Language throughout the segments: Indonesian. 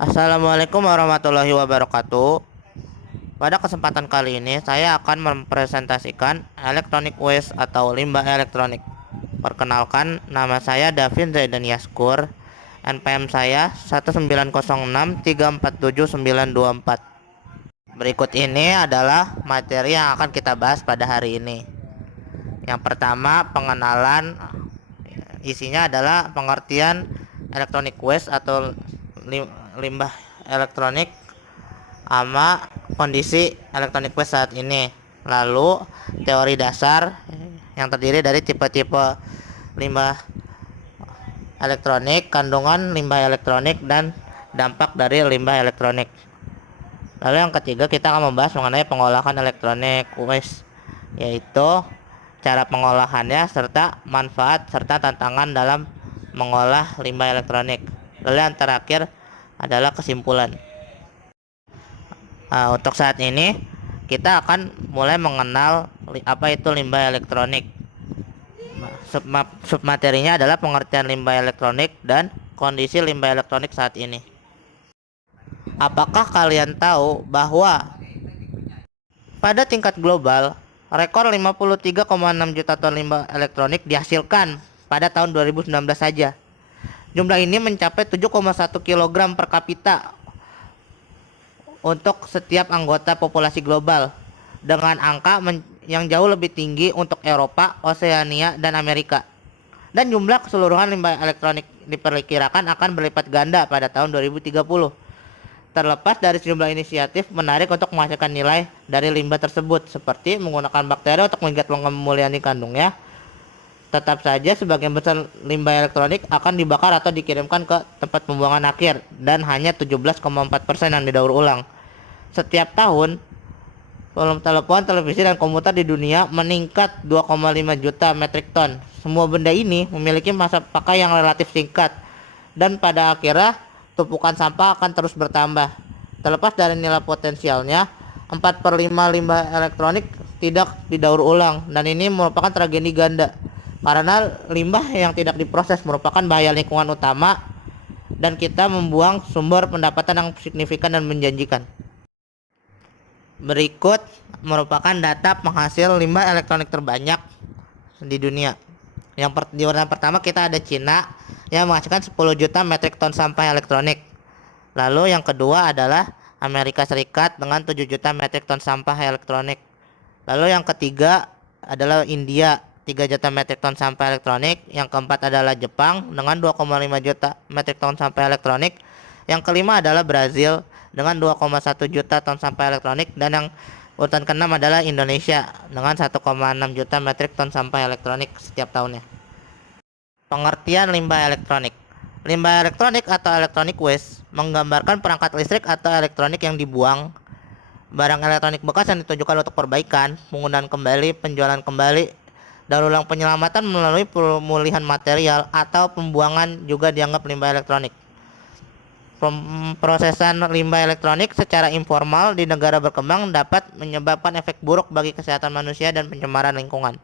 Assalamualaikum warahmatullahi wabarakatuh. Pada kesempatan kali ini saya akan mempresentasikan electronic waste atau limbah elektronik. Perkenalkan, nama saya Davin Zaidan Yaskur. NPM saya 19063479924. Berikut ini adalah materi yang akan kita bahas pada hari ini. Yang pertama, pengenalan. Isinya adalah pengertian electronic waste atau limbah elektronik sama kondisi elektronik waste saat ini. Lalu teori dasar yang terdiri dari tipe-tipe limbah elektronik, kandungan limbah elektronik, dan dampak dari limbah elektronik. Lalu yang ketiga, kita akan membahas mengenai pengolahan elektronik waste, yaitu cara pengolahannya serta manfaat serta tantangan dalam mengolah limbah elektronik. Lalu yang terakhir adalah kesimpulan. Untuk saat ini kita akan mulai mengenal apa itu limbah elektronik. Submaterinya adalah pengertian limbah elektronik dan kondisi limbah elektronik saat ini. Apakah kalian tahu bahwa pada tingkat global rekor 53,6 juta ton limbah elektronik dihasilkan pada tahun 2019 saja. Jumlah ini mencapai 7,1 kg per kapita untuk setiap anggota populasi global, dengan angka yang jauh lebih tinggi untuk Eropa, Oseania, dan Amerika. Dan jumlah keseluruhan limbah elektronik diperkirakan akan berlipat ganda pada tahun 2030. Terlepas dari sejumlah inisiatif menarik untuk menghasilkan nilai dari limbah tersebut, seperti menggunakan bakteri untuk mengikat pengemuliaan kandungnya, tetap saja sebagian besar limbah elektronik akan dibakar atau dikirimkan ke tempat pembuangan akhir, dan hanya 17,4% yang didaur ulang. Setiap tahun, volume telepon, televisi, dan komputer di dunia meningkat 2,5 juta metrik ton. Semua benda ini memiliki masa pakai yang relatif singkat, dan pada akhirnya tumpukan sampah akan terus bertambah. Terlepas dari nilai potensialnya, 4/5 limbah elektronik tidak didaur ulang, dan ini merupakan tragedi ganda. Karena limbah yang tidak diproses merupakan bahaya lingkungan utama, dan kita membuang sumber pendapatan yang signifikan dan menjanjikan. Berikut merupakan data penghasil limbah elektronik terbanyak di dunia. Di urutan pertama kita ada Cina yang menghasilkan 10 juta metrik ton sampah elektronik. Lalu yang kedua adalah Amerika Serikat dengan 7 juta metrik ton sampah elektronik. Lalu yang ketiga adalah India, 3 juta metrik ton sampah elektronik. Yang keempat adalah Jepang dengan 2,5 juta metrik ton sampah elektronik. Yang kelima adalah Brazil dengan 2,1 juta ton sampah elektronik. Dan yang urutan keenam adalah Indonesia dengan 1,6 juta metrik ton sampah elektronik setiap tahunnya. Pengertian limbah elektronik. Limbah elektronik atau electronic waste menggambarkan perangkat listrik atau elektronik yang dibuang, barang elektronik bekas yang ditujukan untuk perbaikan, penggunaan kembali, penjualan kembali, daur ulang, penyelamatan melalui pemulihan material, atau pembuangan juga dianggap limbah elektronik. Pemrosesan limbah elektronik secara informal di negara berkembang dapat menyebabkan efek buruk bagi kesehatan manusia dan pencemaran lingkungan.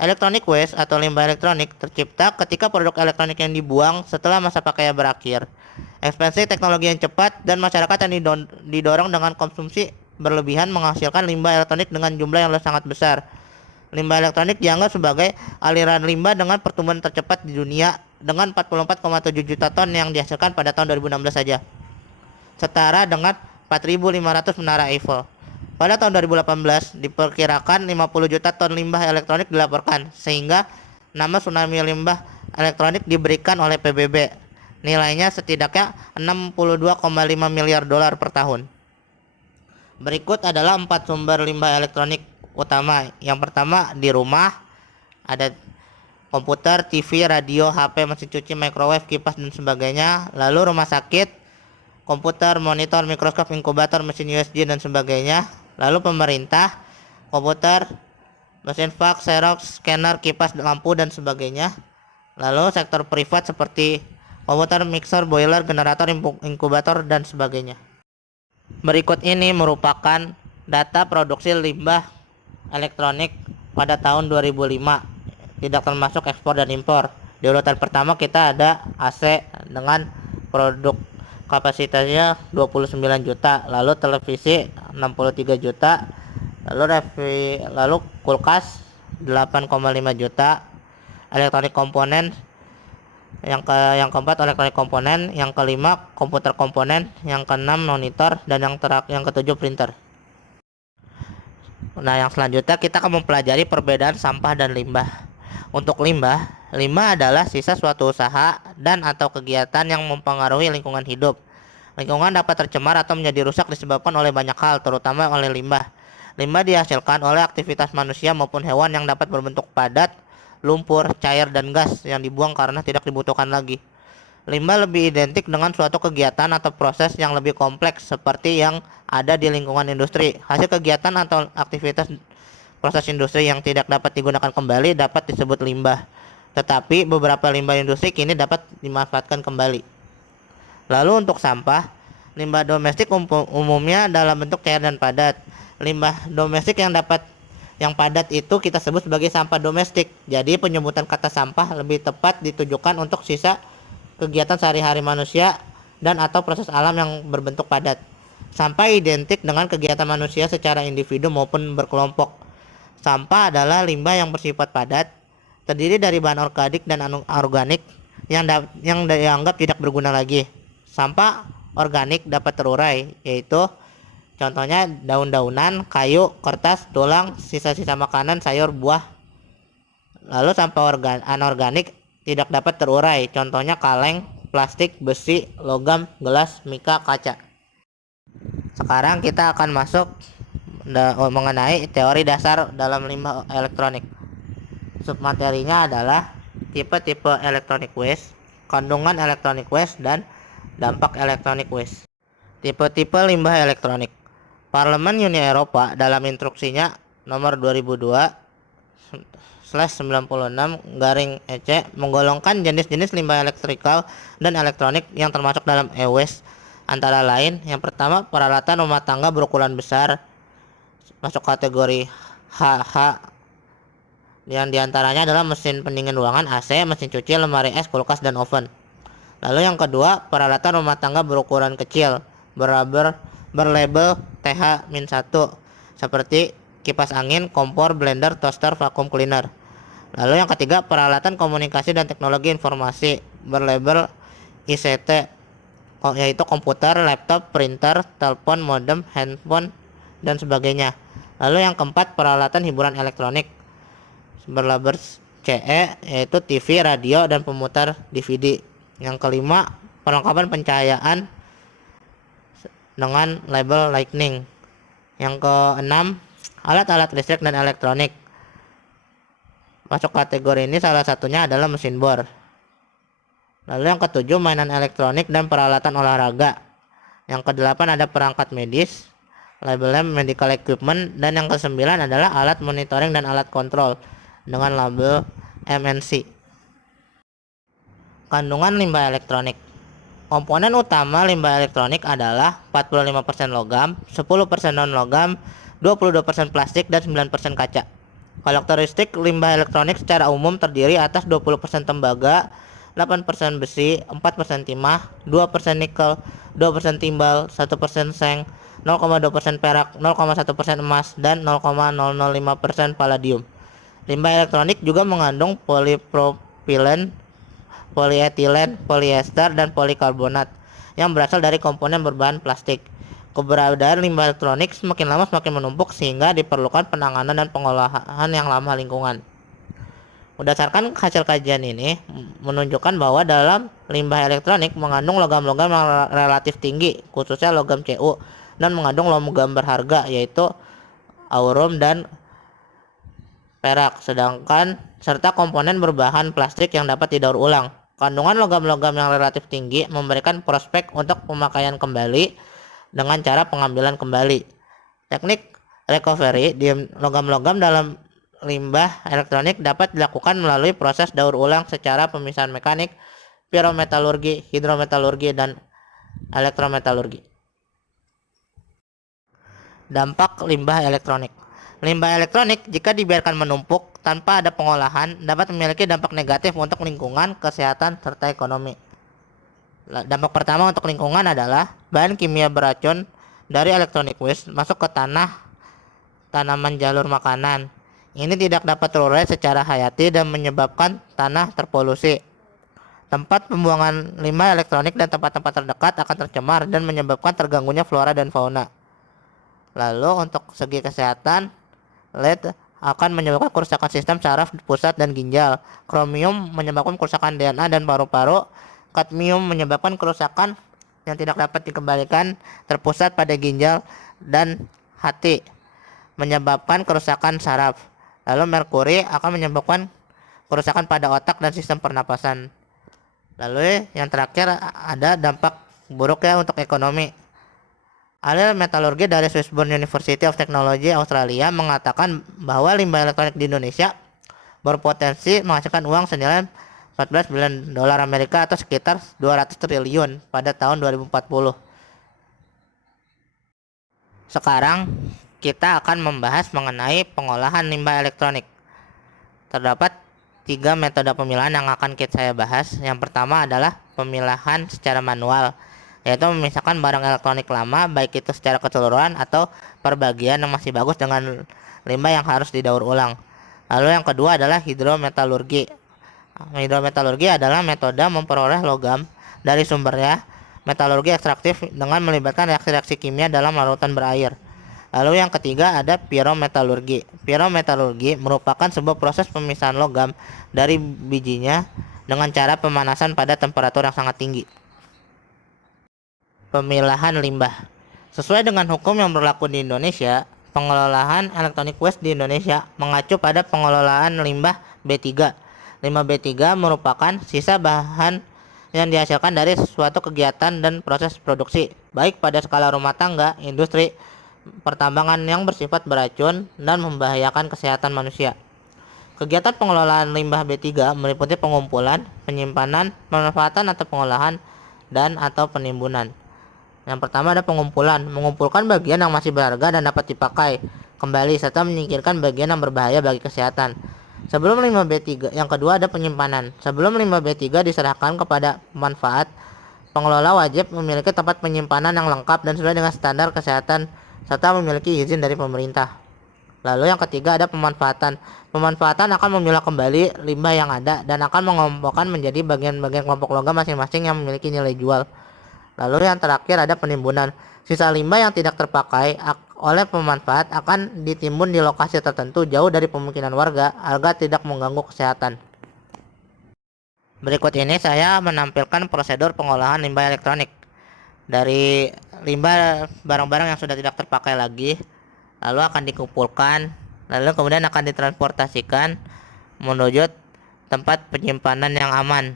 Electronic waste atau limbah elektronik tercipta ketika produk elektronik yang dibuang setelah masa pakainya berakhir. Ekspansi teknologi yang cepat dan masyarakat yang didorong dengan konsumsi berlebihan menghasilkan limbah elektronik dengan jumlah yang sangat besar. Limbah elektronik dianggap sebagai aliran limbah dengan pertumbuhan tercepat di dunia, dengan 44,7 juta ton yang dihasilkan pada tahun 2016 saja, setara dengan 4.500 menara Eiffel. Pada tahun 2018 diperkirakan 50 juta ton limbah elektronik dilaporkan, sehingga nama tsunami limbah elektronik diberikan oleh PBB. Nilainya setidaknya 62,5 miliar dolar per tahun. Berikut adalah 4 sumber limbah elektronik utama. Yang pertama, di rumah ada komputer, TV, radio, HP, mesin cuci, microwave, kipas, dan sebagainya. Lalu rumah sakit, komputer, monitor, mikroskop, inkubator, mesin USG, dan sebagainya. Lalu pemerintah, komputer, mesin fax, xerox, scanner, kipas, lampu, dan sebagainya. Lalu sektor privat seperti komputer, mixer, boiler, generator, inkubator, dan sebagainya. Berikut ini merupakan data produksi limbah elektronik pada tahun 2005, tidak termasuk ekspor dan impor. Di urutan pertama kita ada AC dengan produk kapasitasnya 29 juta, lalu televisi 63 juta, lalu kulkas 8,5 juta, elektronik komponen yang keempat elektronik komponen, yang kelima komputer komponen, yang keenam monitor, dan yang ketujuh printer. Nah, yang selanjutnya kita akan mempelajari perbedaan sampah dan limbah. Untuk limbah adalah sisa suatu usaha dan atau kegiatan yang mempengaruhi lingkungan hidup. Lingkungan dapat tercemar atau menjadi rusak disebabkan oleh banyak hal, terutama oleh limbah. Limbah dihasilkan oleh aktivitas manusia maupun hewan yang dapat berbentuk padat, lumpur, cair, dan gas yang dibuang karena tidak dibutuhkan lagi. Limbah lebih identik dengan suatu kegiatan atau proses yang lebih kompleks seperti yang ada di lingkungan industri. Hasil kegiatan atau aktivitas proses industri yang tidak dapat digunakan kembali dapat disebut limbah. Tetapi beberapa limbah industri kini dapat dimanfaatkan kembali. Lalu untuk sampah, limbah domestik umumnya dalam bentuk cair dan padat. Limbah domestik yang padat itu kita sebut sebagai sampah domestik. Jadi penyebutan kata sampah lebih tepat ditujukan untuk sisa kegiatan sehari-hari manusia dan atau proses alam yang berbentuk padat. Sampah identik dengan kegiatan manusia secara individu maupun berkelompok. Sampah adalah limbah yang bersifat padat, terdiri dari bahan organik dan anorganik yang dianggap tidak berguna lagi. Sampah organik dapat terurai, yaitu contohnya daun-daunan, kayu, kertas, tulang, sisa-sisa makanan, sayur, buah. Lalu sampah anorganik tidak dapat terurai, contohnya kaleng, plastik, besi, logam, gelas, mika, kaca. Sekarang kita akan masuk mengenai teori dasar dalam limbah elektronik. Submaterinya adalah tipe-tipe electronic waste, kandungan electronic waste, dan dampak electronic waste. Tipe-tipe limbah elektronik. Parlemen Uni Eropa dalam instruksinya nomor 2002/96/EC menggolongkan jenis-jenis limbah elektrikal dan elektronik yang termasuk dalam e-waste antara lain, yang pertama peralatan rumah tangga berukuran besar masuk kategori HH, yang diantaranya adalah mesin pendingin ruangan AC, mesin cuci, lemari es, kulkas, dan oven. Lalu yang kedua, peralatan rumah tangga berukuran kecil berlabel TH-1 seperti kipas angin, kompor, blender, toaster, vacuum cleaner. Lalu yang ketiga, peralatan komunikasi dan teknologi informasi berlabel ICT, yaitu komputer, laptop, printer, telepon, modem, handphone, dan sebagainya. Lalu yang keempat, peralatan hiburan elektronik berlabel CE, yaitu TV, radio, dan pemutar DVD. Yang kelima, perlengkapan pencahayaan dengan label lightning. Yang keenam, alat-alat listrik dan elektronik. Masuk kategori ini salah satunya adalah mesin bor. Lalu yang ketujuh, mainan elektronik dan peralatan olahraga. Yang kedelapan ada perangkat medis, labelnya medical equipment, dan yang kesembilan adalah alat monitoring dan alat kontrol dengan label MNC. Kandungan limbah elektronik. Komponen utama limbah elektronik adalah 45% logam, 10% non-logam, 22% plastik, dan 9% kaca. Karakteristik limbah elektronik secara umum terdiri atas 20% tembaga, 8% besi, 4% timah, 2% nikel, 2% timbal, 1% seng, 0,2% perak, 0,1% emas, dan 0,005% palladium. Limbah elektronik juga mengandung polipropilen, polietilen, polyester, dan polikarbonat yang berasal dari komponen berbahan plastik. Keberadaan limbah elektronik semakin lama semakin menumpuk sehingga diperlukan penanganan dan pengolahan yang ramah lingkungan. Berdasarkan hasil kajian ini menunjukkan bahwa dalam limbah elektronik mengandung logam-logam yang relatif tinggi, khususnya logam Cu, dan mengandung logam berharga yaitu aurum dan perak, serta komponen berbahan plastik yang dapat didaur ulang. Kandungan logam-logam yang relatif tinggi memberikan prospek untuk pemakaian kembali dengan cara pengambilan kembali. Teknik recovery di logam-logam dalam limbah elektronik dapat dilakukan melalui proses daur ulang secara pemisahan mekanik, pirometalurgi, hidrometalurgi, dan elektrometalurgi. Dampak limbah elektronik. Limbah elektronik jika dibiarkan menumpuk tanpa ada pengolahan dapat memiliki dampak negatif untuk lingkungan, kesehatan, serta ekonomi. Dampak pertama untuk lingkungan adalah bahan kimia beracun dari electronic waste masuk ke tanaman jalur makanan. Ini tidak dapat terurai secara hayati dan menyebabkan tanah terpolusi. Tempat pembuangan limbah elektronik dan tempat-tempat terdekat akan tercemar dan menyebabkan terganggunya flora dan fauna. Lalu untuk segi kesehatan, lead akan menyebabkan kerusakan sistem saraf pusat dan ginjal. Kromium menyebabkan kerusakan DNA dan paru-paru. Kadmium menyebabkan kerusakan yang tidak dapat dikembalikan terpusat pada ginjal dan hati, menyebabkan kerusakan saraf. Lalu merkuri akan menyebabkan kerusakan pada otak dan sistem pernapasan. Lalu yang terakhir ada dampak buruknya untuk ekonomi. Ahli metalurgi dari Swinburne University of Technology Australia mengatakan bahwa limbah elektronik di Indonesia berpotensi menghasilkan uang senilai 14 bilion dolar Amerika atau sekitar 200 triliun pada tahun 2040. Sekarang kita akan membahas mengenai pengolahan limbah elektronik. Terdapat 3 metode pemilahan yang akan saya bahas. Yang pertama adalah pemilahan secara manual, yaitu memisahkan barang elektronik lama, baik itu secara keseluruhan atau per bagian yang masih bagus dengan limbah yang harus didaur ulang. Lalu yang kedua adalah hidrometalurgi. Hidrometalurgi adalah metode memperoleh logam dari sumbernya. Metalurgi ekstraktif dengan melibatkan reaksi-reaksi kimia dalam larutan berair. Lalu yang ketiga ada pirometalurgi. Pirometalurgi merupakan sebuah proses pemisahan logam dari bijinya dengan cara pemanasan pada temperatur yang sangat tinggi. Pemilahan limbah. Sesuai dengan hukum yang berlaku di Indonesia, pengelolaan electronic waste di Indonesia mengacu pada pengelolaan limbah B3. Limbah B3 merupakan sisa bahan yang dihasilkan dari suatu kegiatan dan proses produksi, baik pada skala rumah tangga, industri, pertambangan yang bersifat beracun dan membahayakan kesehatan manusia. Kegiatan pengelolaan limbah B3 meliputi pengumpulan, penyimpanan, pemanfaatan atau pengolahan, dan atau penimbunan. Yang pertama ada pengumpulan, mengumpulkan bagian yang masih berharga dan dapat dipakai kembali serta menyingkirkan bagian yang berbahaya bagi kesehatan. Sebelum limbah B3, yang kedua ada penyimpanan. Sebelum limbah B3 diserahkan kepada pemanfaat, pengelola wajib memiliki tempat penyimpanan yang lengkap dan sesuai dengan standar kesehatan serta memiliki izin dari pemerintah. Lalu yang ketiga ada pemanfaatan. Pemanfaatan akan memilah kembali limbah yang ada dan akan mengelompokkan menjadi bagian-bagian kelompok logam masing-masing yang memiliki nilai jual. Lalu yang terakhir ada penimbunan. Sisa limbah yang tidak terpakai oleh pemanfaat akan ditimbun di lokasi tertentu jauh dari pemukiman warga agar tidak mengganggu kesehatan. Berikut ini saya menampilkan prosedur pengolahan limbah elektronik. Dari limbah barang-barang yang sudah tidak terpakai lagi, lalu akan dikumpulkan, lalu kemudian akan ditransportasikan menuju tempat penyimpanan yang aman.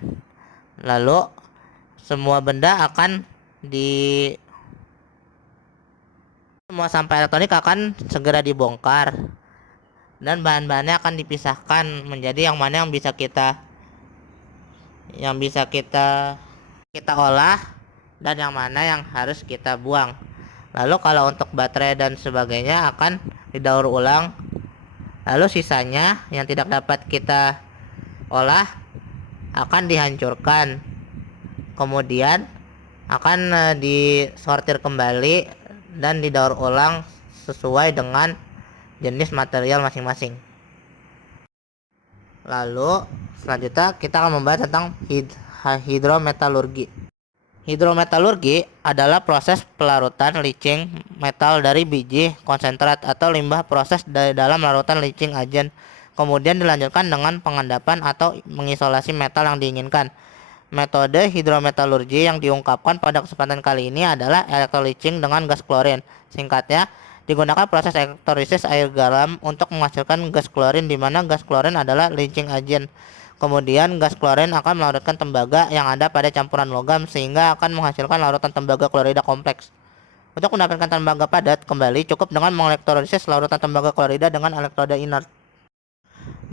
Lalu semua benda akan semua sampah elektronik akan segera dibongkar dan bahan-bahannya akan dipisahkan menjadi yang mana yang bisa kita olah dan yang mana yang harus kita buang. Lalu kalau untuk baterai dan sebagainya akan didaur ulang. Lalu sisanya yang tidak dapat kita olah akan dihancurkan. Kemudian akan disortir kembali dan didaur ulang sesuai dengan jenis material masing-masing. Lalu selanjutnya kita akan membahas tentang hidrometalurgi. Hidrometalurgi adalah proses pelarutan leaching metal dari biji konsentrat atau limbah proses dari dalam larutan leaching agent, kemudian dilanjutkan dengan pengendapan atau mengisolasi metal yang diinginkan. Metode hidrometalurgi yang diungkapkan pada kesempatan kali ini adalah electrolyzing dengan gas klorin. Singkatnya, digunakan proses elektrolisis air garam untuk menghasilkan gas klorin, di mana gas klorin adalah leaching agent. Kemudian gas klorin akan melarutkan tembaga yang ada pada campuran logam sehingga akan menghasilkan larutan tembaga klorida kompleks. Untuk mendapatkan tembaga padat kembali cukup dengan mengelektrolisis larutan tembaga klorida dengan elektroda inert.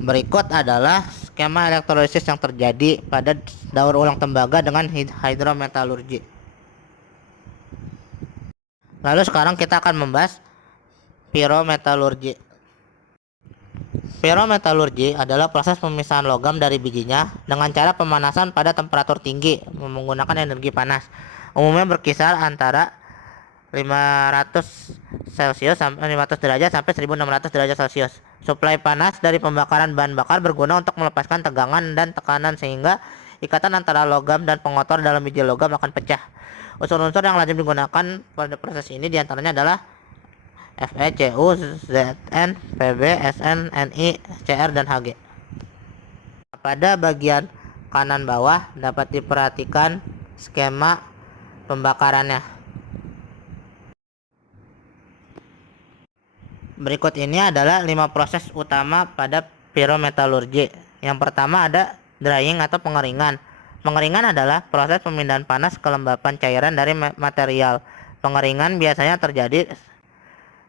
Berikut adalah skema elektrolisis yang terjadi pada daur ulang tembaga dengan hidrometalurgi. Lalu sekarang kita akan membahas pirometalurgi. Pyrometalurgi adalah proses pemisahan logam dari bijinya dengan cara pemanasan pada temperatur tinggi menggunakan energi panas. Umumnya berkisar antara 500 Celcius sampai 500 derajat sampai 1600 derajat Celcius. Suplai panas dari pembakaran bahan bakar berguna untuk melepaskan tegangan dan tekanan sehingga ikatan antara logam dan pengotor dalam biji logam akan pecah. Unsur-unsur yang lazim digunakan pada proses ini diantaranya adalah Fe, Cu, Zn, Pb, Sn, Ni, Cr, dan Hg. Pada bagian kanan bawah dapat diperhatikan skema pembakarannya. Berikut ini adalah 5 proses utama pada pyrometalurgi. Yang pertama ada drying atau pengeringan. Pengeringan adalah proses pemindahan panas kelembapan cairan dari material. Pengeringan biasanya terjadi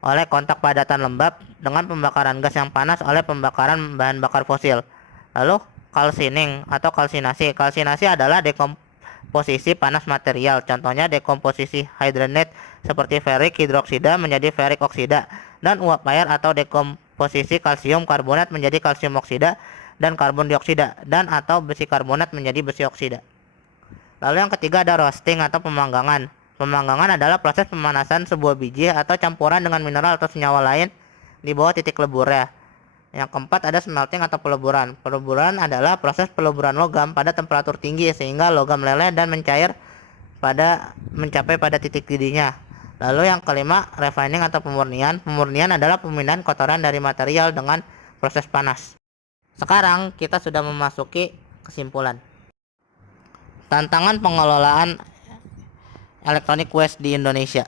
oleh kontak padatan lembab dengan pembakaran gas yang panas oleh pembakaran bahan bakar fosil. Lalu calcining atau kalsinasi. Kalsinasi adalah dekomposisi panas material. Contohnya dekomposisi hydrogenate seperti ferric hidroksida menjadi ferric oksida, dan uap air atau dekomposisi kalsium karbonat menjadi kalsium oksida dan karbon dioksida, dan atau besi karbonat menjadi besi oksida. Lalu yang ketiga ada roasting atau pemanggangan. Pemanggangan adalah proses pemanasan sebuah biji atau campuran dengan mineral atau senyawa lain di bawah titik leburnya. Yang keempat ada smelting atau peleburan. Peleburan adalah proses peleburan logam pada temperatur tinggi sehingga logam meleleh dan mencair mencapai pada titik didihnya. Lalu yang kelima refining atau pemurnian. Pemurnian adalah pemindahan kotoran dari material dengan proses panas. Sekarang kita sudah memasuki kesimpulan. Tantangan pengelolaan electronic waste di Indonesia.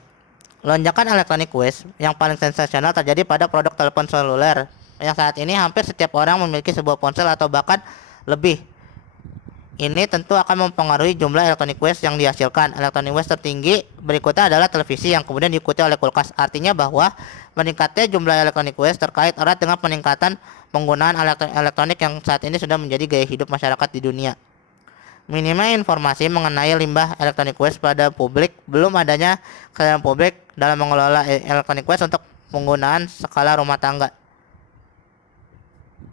Lonjakan electronic waste yang paling sensasional terjadi pada produk telepon seluler, yang saat ini hampir setiap orang memiliki sebuah ponsel atau bahkan lebih. Ini tentu akan mempengaruhi jumlah electronic waste yang dihasilkan. Electronic waste tertinggi berikutnya adalah televisi yang kemudian diikuti oleh kulkas. Artinya bahwa meningkatnya jumlah electronic waste terkait erat dengan peningkatan penggunaan elektronik yang saat ini sudah menjadi gaya hidup masyarakat di dunia. Minimnya informasi mengenai limbah electronic waste pada publik, belum adanya kesadaran publik dalam mengelola electronic waste untuk penggunaan skala rumah tangga.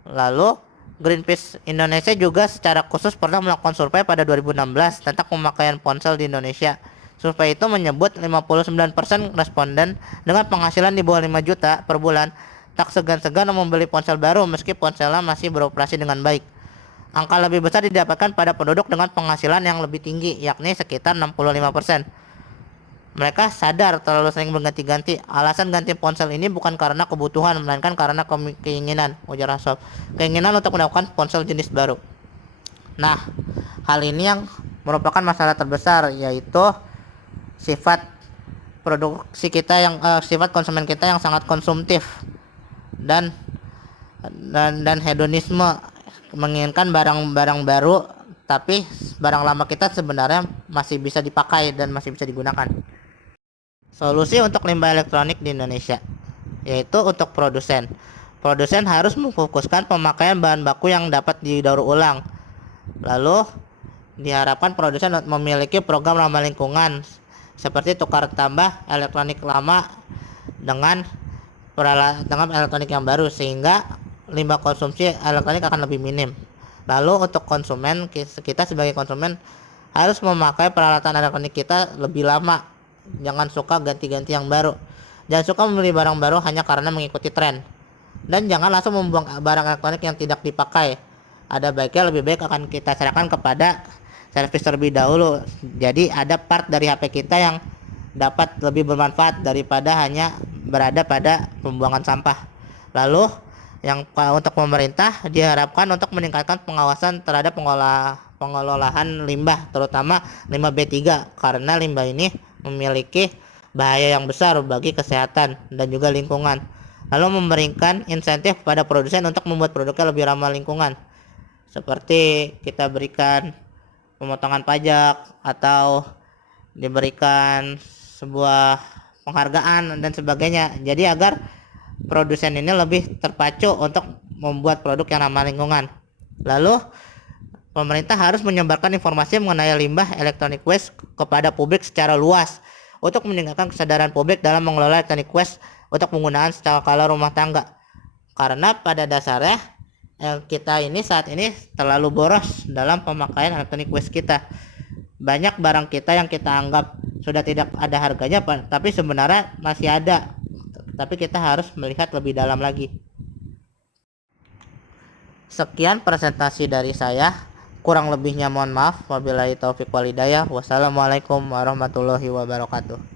Lalu Greenpeace Indonesia juga secara khusus pernah melakukan survei pada 2016 tentang pemakaian ponsel di Indonesia. Survei itu menyebut 59% responden dengan penghasilan di bawah 5 juta per bulan tak segan-segan membeli ponsel baru meski ponselnya masih beroperasi dengan baik. Angka lebih besar didapatkan pada penduduk dengan penghasilan yang lebih tinggi, yakni sekitar 65%. Mereka sadar terlalu sering berganti-ganti. Alasan ganti ponsel ini bukan karena kebutuhan, melainkan karena keinginan, ujar Hasob. Keinginan untuk mendapatkan ponsel jenis baru. Nah, hal ini yang merupakan masalah terbesar, yaitu sifat produksi kita sifat konsumen kita yang sangat konsumtif dan hedonisme, menginginkan barang-barang baru, tapi barang lama kita sebenarnya masih bisa dipakai dan masih bisa digunakan. Solusi untuk limbah elektronik di Indonesia, yaitu untuk produsen. Produsen harus memfokuskan pemakaian bahan baku yang dapat didaur ulang. Lalu diharapkan produsen memiliki program ramah lingkungan seperti tukar tambah elektronik lama dengan elektronik yang baru, sehingga limbah konsumsi elektronik akan lebih minim. Lalu untuk konsumen, kita sebagai konsumen harus memakai peralatan elektronik kita lebih lama. Jangan suka ganti-ganti yang baru. Jangan suka membeli barang baru hanya karena mengikuti tren. Dan jangan langsung membuang barang elektronik yang tidak dipakai. Ada baiknya lebih baik akan kita serahkan kepada servis terlebih dahulu. Jadi ada part dari HP kita yang dapat lebih bermanfaat daripada hanya berada pada pembuangan sampah. Lalu yang untuk pemerintah diharapkan untuk meningkatkan pengawasan terhadap pengelolaan limbah, terutama limbah B3, karena limbah ini memiliki bahaya yang besar bagi kesehatan dan juga lingkungan. Lalu memberikan insentif pada produsen untuk membuat produknya lebih ramah lingkungan, seperti kita berikan pemotongan pajak atau diberikan sebuah penghargaan dan sebagainya. Jadi agar produsen ini lebih terpacu untuk membuat produk yang ramah lingkungan. Lalu pemerintah harus menyebarkan informasi mengenai limbah electronic waste kepada publik secara luas untuk meningkatkan kesadaran publik dalam mengelola electronic waste untuk penggunaan skala rumah tangga. Karena pada dasarnya kita ini saat ini terlalu boros dalam pemakaian electronic waste kita. Banyak barang kita yang kita anggap sudah tidak ada harganya, tapi sebenarnya masih ada. Tapi kita harus melihat lebih dalam lagi. Sekian presentasi dari saya. Kurang lebihnya mohon maaf. Wabillahi taufiq walhidayah. Wassalamualaikum warahmatullahi wabarakatuh.